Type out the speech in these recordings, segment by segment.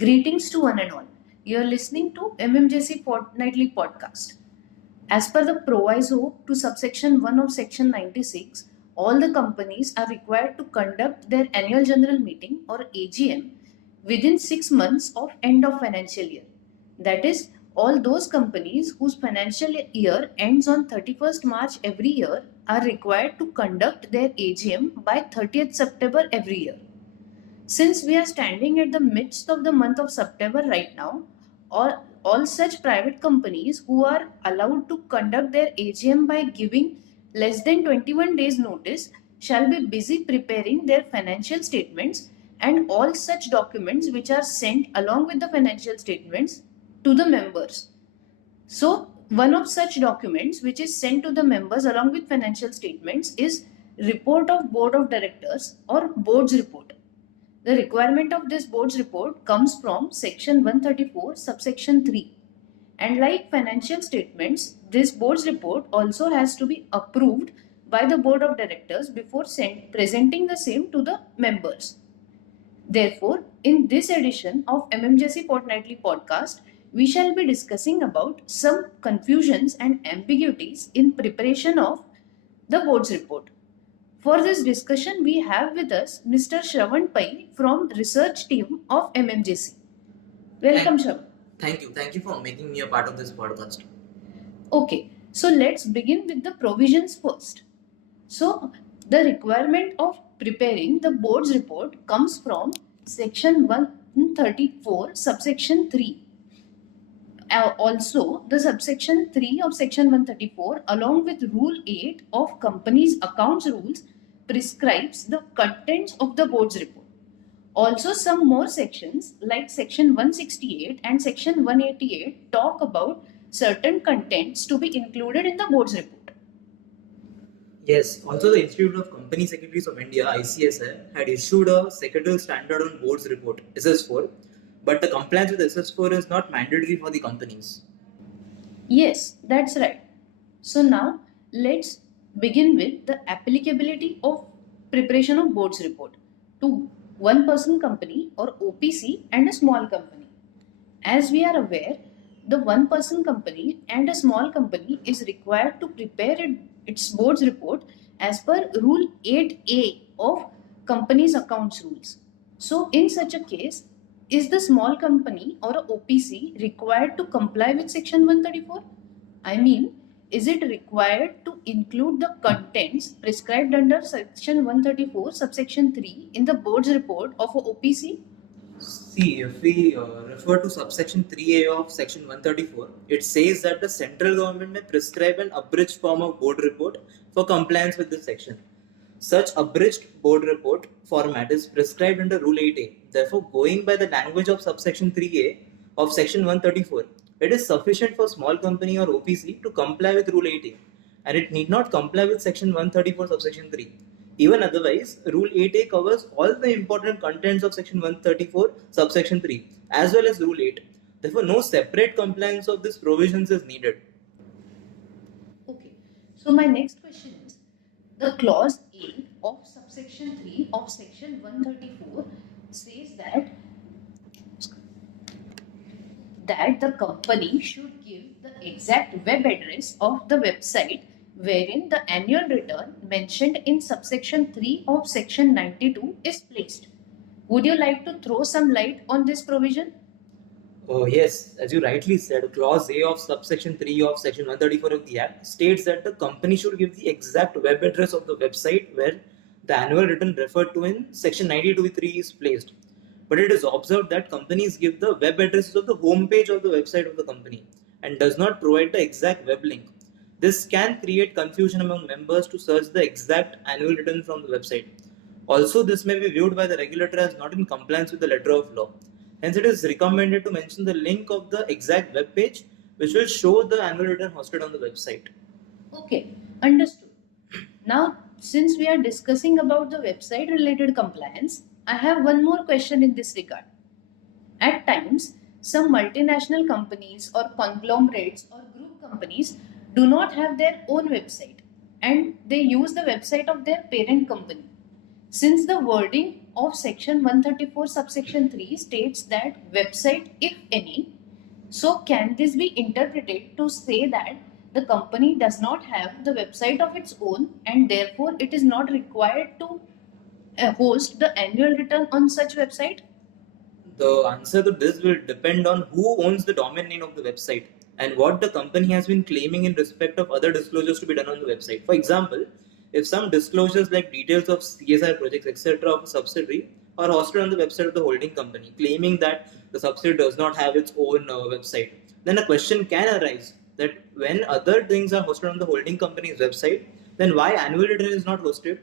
Greetings to one and all. You are listening to MMJC fortnightly podcast. As per the proviso to subsection 1 of section 96, all the companies are required to conduct their annual general meeting or AGM within 6 months of end of financial year. That is, all those companies whose financial year ends on 31st March every year are required to conduct their AGM by 30th September every year. Since we are standing at the midst of the month of September right now, all such private companies who are allowed to conduct their AGM by giving less than 21 days notice shall be busy preparing their financial statements and all such documents which are sent along with the financial statements to the members. So, one of such documents which is sent to the members along with financial statements is report of board of directors or board's report. The requirement of this board's report comes from section 134 subsection 3, and like financial statements, this board's report also has to be approved by the board of directors before presenting the same to the members. Therefore, in this edition of MMJC Fortnightly podcast, we shall be discussing about some confusions and ambiguities in preparation of the board's report. For this discussion, we have with us Mr. Shravan Pai from research team of MMJC. Welcome, Shravan. Thank you for making me a part of this podcast. Okay, so let's begin with the provisions first. So, the requirement of preparing the board's report comes from section 134, subsection 3. Also, the subsection 3 of section 134 along with rule 8 of companies accounts rules prescribes the contents of the board's report. Also, some more sections like section 168 and section 188 talk about certain contents to be included in the board's report. Yes, also the Institute of Company Secretaries of India, ICSI, had issued a secretarial standard on board's report, SS4, but the compliance with SS4 is not mandatory for the companies. Yes, that's right. So now let's begin with the applicability of preparation of board's report to one person company or OPC and a small company. As we are aware, the one person company and a small company is required to prepare its board's report as per rule 8A of company's accounts rules. So in such a case, is the small company or a OPC required to comply with section 134? I mean, is it required to include the contents prescribed under section 134 subsection 3 in the board's report of a OPC? See, if we refer to subsection 3A of section 134, it says that the central government may prescribe an abridged form of board report for compliance with this section. Such abridged board report format is prescribed under Rule 8A. Therefore, going by the language of subsection 3A of section 134, it is sufficient for small company or OPC to comply with Rule 8A, and it need not comply with section 134 subsection 3. Even otherwise, Rule 8A covers all the important contents of section 134 subsection 3 as well as Rule 8. Therefore, no separate compliance of these provisions is needed. Okay, so my next question is, the clause A of subsection 3 of section 134 says that the company should give the exact web address of the website wherein the annual return mentioned in subsection 3 of section 92 is placed. Would you like to throw some light on this provision? Oh, yes, as you rightly said, Clause A of subsection 3 of section 134 of the Act states that the company should give the exact web address of the website where the annual return referred to in section 92(3) is placed. But it is observed that companies give the web addresses of the homepage of the website of the company and does not provide the exact web link. This can create confusion among members to search the exact annual return from the website. Also, this may be viewed by the regulator as not in compliance with the letter of law. Hence, it is recommended to mention the link of the exact web page which will show the annual return hosted on the website. Okay, understood. Now, since we are discussing about the website related compliance, I have one more question in this regard. At times, some multinational companies or conglomerates or group companies do not have their own website and they use the website of their parent company. Since the wording of section 134 subsection 3 states that website if any. So can this be interpreted to say that the company does not have the website of its own and therefore it is not required to host the annual return on such website? The answer to this will depend on who owns the domain name of the website and what the company has been claiming in respect of other disclosures to be done on the website. For example, if some disclosures like details of CSR projects, etc., of a subsidiary are hosted on the website of the holding company, claiming that the subsidiary does not have its own website, then a question can arise that when other things are hosted on the holding company's website, then why annual return is not hosted?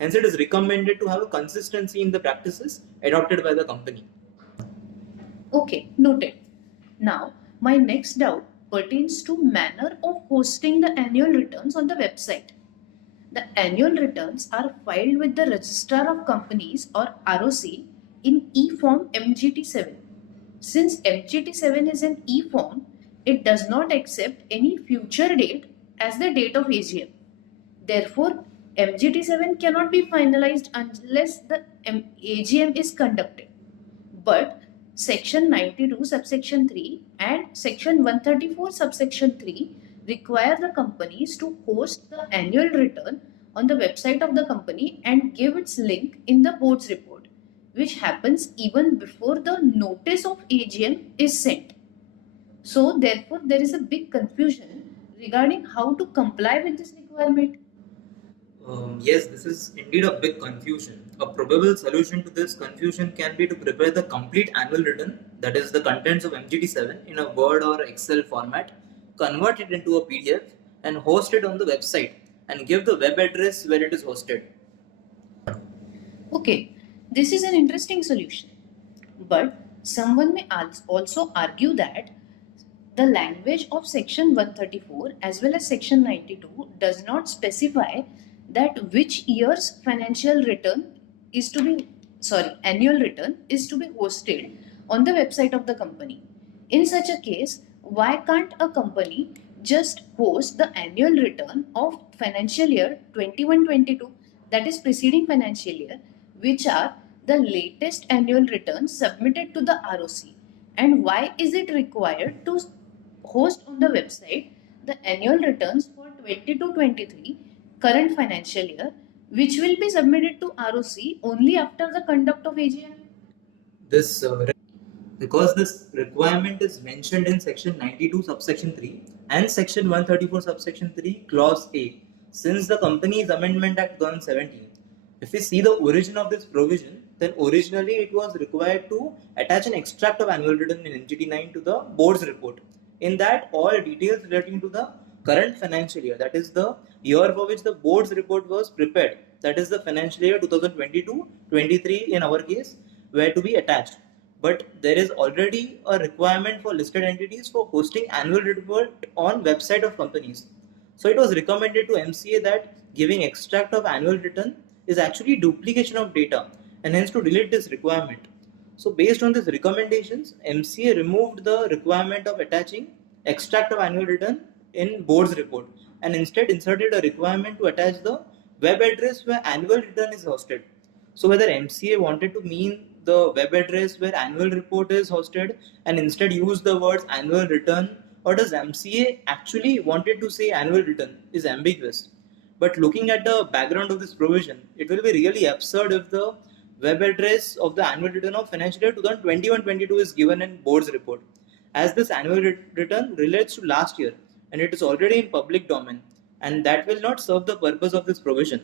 Hence, it is recommended to have a consistency in the practices adopted by the company. Okay, noted. Now, my next doubt pertains to manner of hosting the annual returns on the website. The annual returns are filed with the Registrar of Companies or ROC in e-form MGT7. Since MGT7 is an e-form, it does not accept any future date as the date of AGM. Therefore, MGT7 cannot be finalized unless the AGM is conducted. But Section 92 subsection 3 and Section 134 subsection 3 require the companies to host the annual return on the website of the company and give its link in the board's report, which happens even before the notice of AGM is sent. So, therefore, there is a big confusion regarding how to comply with this requirement. Yes, this is indeed a big confusion. A probable solution to this confusion can be to prepare the complete annual return, that is, the contents of MGT7, in a Word or Excel format, convert it into a PDF, and host it on the website, and give the web address where it is hosted. Okay, this is an interesting solution. But someone may also argue that the language of section 134 as well as section 92 does not specify that which year's financial return is to be annual return is to be hosted on the website of the company. In such a case, why can't a company just host the annual return of financial year 21-22, that is preceding financial year, which are the latest annual returns submitted to the ROC? And why is it required to host on the website the annual returns for 22-23 current financial year, which will be submitted to ROC only after the conduct of AGM? This because this requirement is mentioned in section 92 subsection 3 and section 134 subsection 3 clause A since the Companies Amendment Act 2017. If we see the origin of this provision, then originally it was required to attach an extract of annual return in NGT9 to the board's report. In that, all details relating to the current financial year, that is the year for which the board's report was prepared, that is the financial year 2022-23 in our case, were to be attached. But there is already a requirement for listed entities for hosting annual report on website of companies. So it was recommended to MCA that giving extract of annual return is actually duplication of data and hence to delete this requirement. So based on these recommendations, MCA removed the requirement of attaching extract of annual return in board's report and instead inserted a requirement to attach the web address where annual return is hosted. So whether MCA wanted to mean the web address where annual report is hosted and instead use the words annual return, or does MCA actually wanted to say annual return, is ambiguous. But looking at the background of this provision, it will be really absurd if the web address of the annual return of financial year 2021-22 is given in board's report, as this annual return relates to last year and it is already in public domain, and that will not serve the purpose of this provision.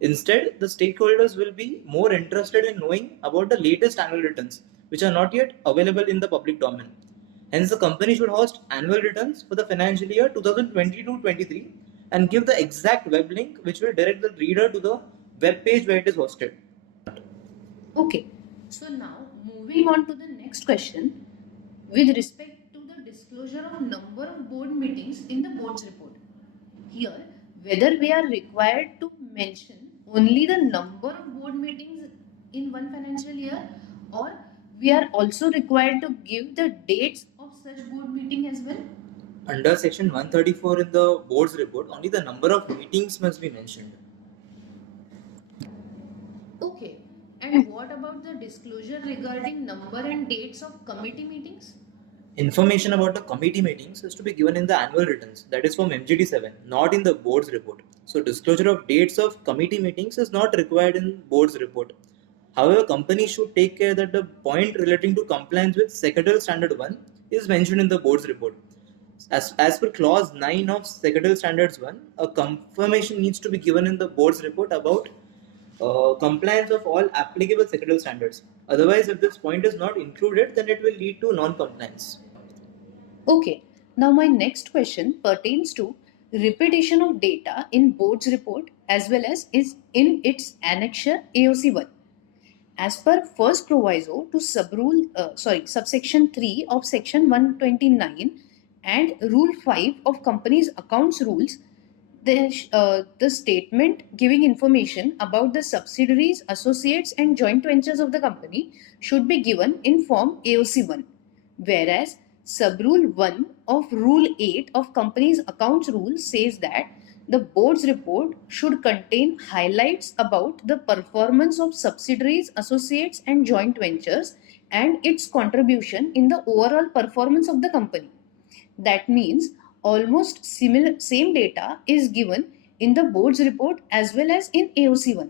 Instead, the stakeholders will be more interested in knowing about the latest annual returns, which are not yet available in the public domain. Hence, the company should host annual returns for the financial year 2022-23 and give the exact web link which will direct the reader to the web page where it is hosted. Okay, so now moving on to the next question with respect to the disclosure of number of board meetings in the board's report. Here, whether we are required to mention only the number of board meetings in one financial year or we are also required to give the dates of such board meeting as well? Under section 134 in the board's report, only the number of meetings must be mentioned. Okay, And what about the disclosure regarding number and dates of committee meetings? Information about the committee meetings is to be given in the annual returns, that is from MGT7, not in the board's report. So disclosure of dates of committee meetings is not required in board's report. However, companies should take care that the point relating to compliance with Secretarial Standard 1 is mentioned in the board's report. As per clause 9 of Secretarial Standards 1, a confirmation needs to be given in the board's report about compliance of all applicable secretarial standards. Otherwise, if this point is not included, then it will lead to non-compliance. Okay, now my next question pertains to repetition of data in board's report as well as is in its annexure AOC1. As per first proviso to subsection 3 of section 129 and rule 5 of companies accounts rules, the statement giving information about the subsidiaries, associates, and joint ventures of the company should be given in form AOC1, whereas Subrule 1 of Rule 8 of Companies Accounts Rule says that the board's report should contain highlights about the performance of subsidiaries, associates, and joint ventures and its contribution in the overall performance of the company. That means almost similar same data is given in the board's report as well as in AOC1.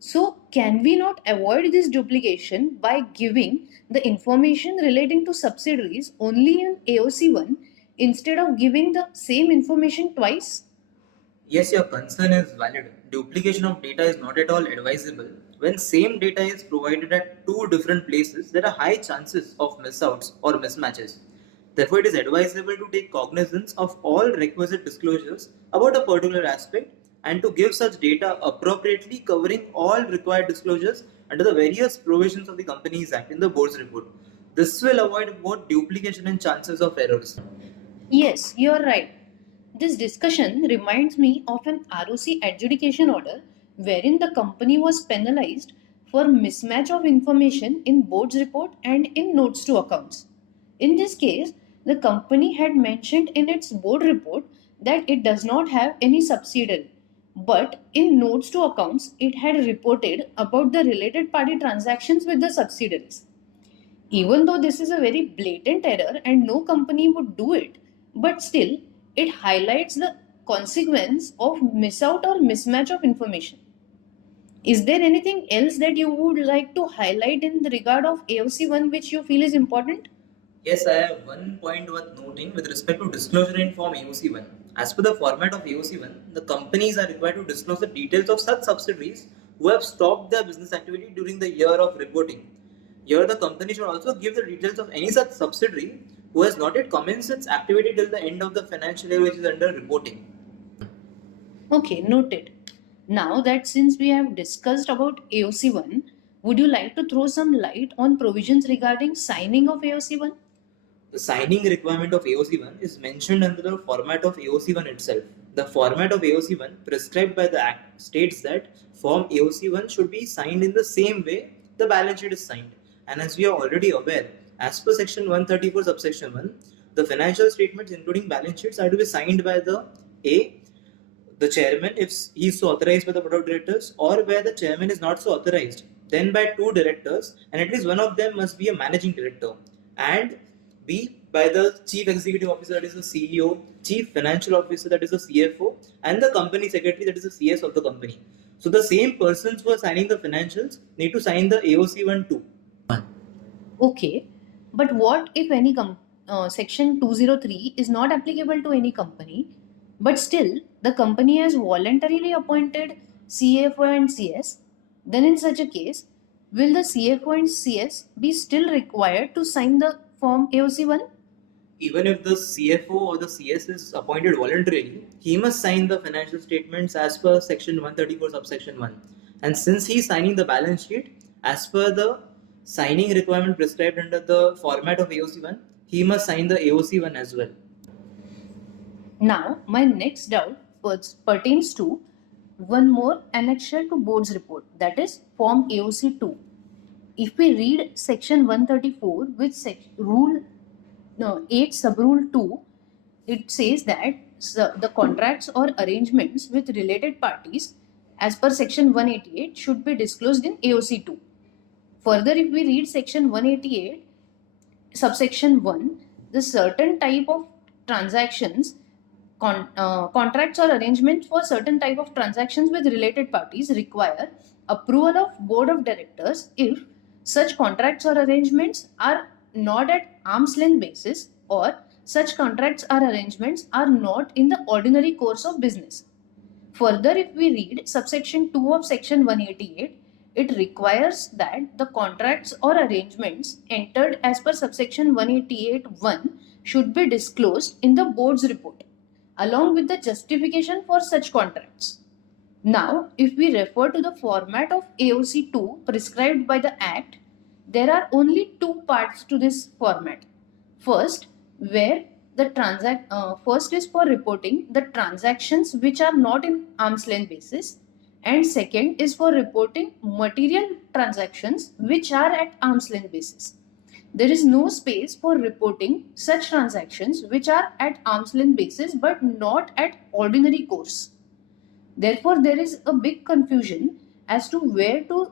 So, can we not avoid this duplication by giving the information relating to subsidiaries only in AOC1 instead of giving the same information twice? Yes, your concern is valid. Duplication of data is not at all advisable. When same data is provided at two different places, there are high chances of misouts or mismatches. Therefore, it is advisable to take cognizance of all requisite disclosures about a particular aspect and to give such data appropriately covering all required disclosures under the various provisions of the Companies Act in the board's report. This will avoid both duplication and chances of errors. Yes, you're right. This discussion reminds me of an ROC adjudication order wherein the company was penalized for mismatch of information in board's report and in notes to accounts. In this case, the company had mentioned in its board report that it does not have any subsidiary, but in notes to accounts, it had reported about the related party transactions with the subsidiaries. Even though this is a very blatant error and no company would do it, but still it highlights the consequence of miss out or mismatch of information. Is there anything else that you would like to highlight in the regard of AOC1 which you feel is important? Yes, I have one point worth noting with respect to disclosure in form AOC1. As per the format of AOC1, the companies are required to disclose the details of such subsidiaries who have stopped their business activity during the year of reporting. Here, the company should also give the details of any such subsidiary who has not yet commenced its activity till the end of the financial year which is under reporting. Okay, noted. Now that since we have discussed about AOC1, would you like to throw some light on provisions regarding signing of AOC1? The signing requirement of AOC1 is mentioned under the format of AOC1 itself. The format of AOC1 prescribed by the Act states that Form AOC1 should be signed in the same way the balance sheet is signed. And as we are already aware, as per Section 134 subsection 1, the financial statements including balance sheets are to be signed by the chairman if he is so authorized by the board of directors, or where the chairman is not so authorized, then by two directors, and at least one of them must be a managing director, and B by the chief executive officer, that is the CEO, chief financial officer, that is the CFO, and the company secretary, that is the CS of the company. So the same persons who are signing the financials need to sign the AOC1 too. Okay, but what if any section 203 is not applicable to any company, but still the company has voluntarily appointed CFO and CS? Then, in such a case, will the CFO and CS be still required to sign the form AOC1? Even if the CFO or the CS is appointed voluntarily, he must sign the financial statements as per section 134 subsection 1. And since he is signing the balance sheet, as per the signing requirement prescribed under the format of AOC1, he must sign the AOC1 as well. Now, my next doubt pertains to one more annexure to board's report, that is form AOC2. If we read section 134 with rule 8 subrule 2, it says that the contracts or arrangements with related parties as per section 188 should be disclosed in AOC2. Further, if we read section 188, subsection 1, the certain type of transactions, contracts or arrangements for certain type of transactions with related parties require approval of board of directors if such contracts or arrangements are not at arm's length basis, or such contracts or arrangements are not in the ordinary course of business. Further, if we read subsection 2 of section 188, it requires that the contracts or arrangements entered as per subsection 188(1) should be disclosed in the board's report, along with the justification for such contracts. Now, if we refer to the format of AOC 2 prescribed by the Act, there are only two parts to this format. First, where first is for reporting the transactions which are not in arm's length basis, and second is for reporting material transactions which are at arm's length basis. There is no space for reporting such transactions which are at arm's length basis but not at ordinary course. Therefore, there is a big confusion as to where to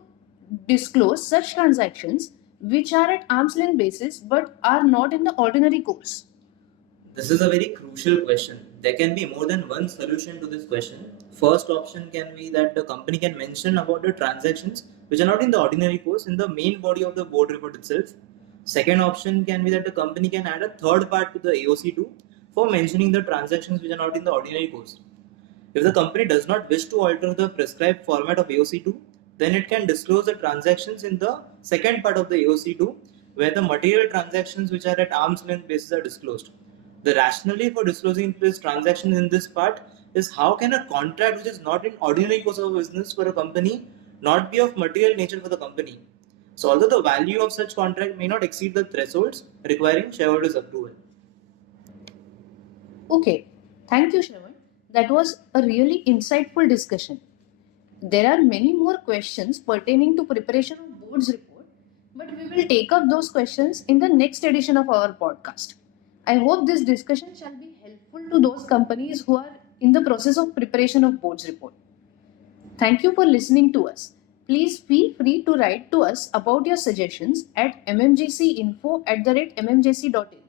disclose such transactions which are at arm's length basis but are not in the ordinary course. This is a very crucial question. There can be more than one solution to this question. First option can be that the company can mention about the transactions which are not in the ordinary course in the main body of the board report itself. Second option can be that the company can add a third part to the AOC2 for mentioning the transactions which are not in the ordinary course. If the company does not wish to alter the prescribed format of AOC2, then it can disclose the transactions in the second part of the AOC2 where the material transactions which are at arm's length basis are disclosed. The rationale for disclosing this transaction in this part is how can a contract which is not in ordinary course of business for a company not be of material nature for the company. So although the value of such contract may not exceed the thresholds requiring shareholders' approval. Okay, thank you, Shravan. That was a really insightful discussion. There are many more questions pertaining to preparation of board's report, but we will take up those questions in the next edition of our podcast. I hope this discussion shall be helpful to those companies who are in the process of preparation of board's report. Thank you for listening to us. Please feel free to write to us about your suggestions at mmjcinfo@mmjc.in.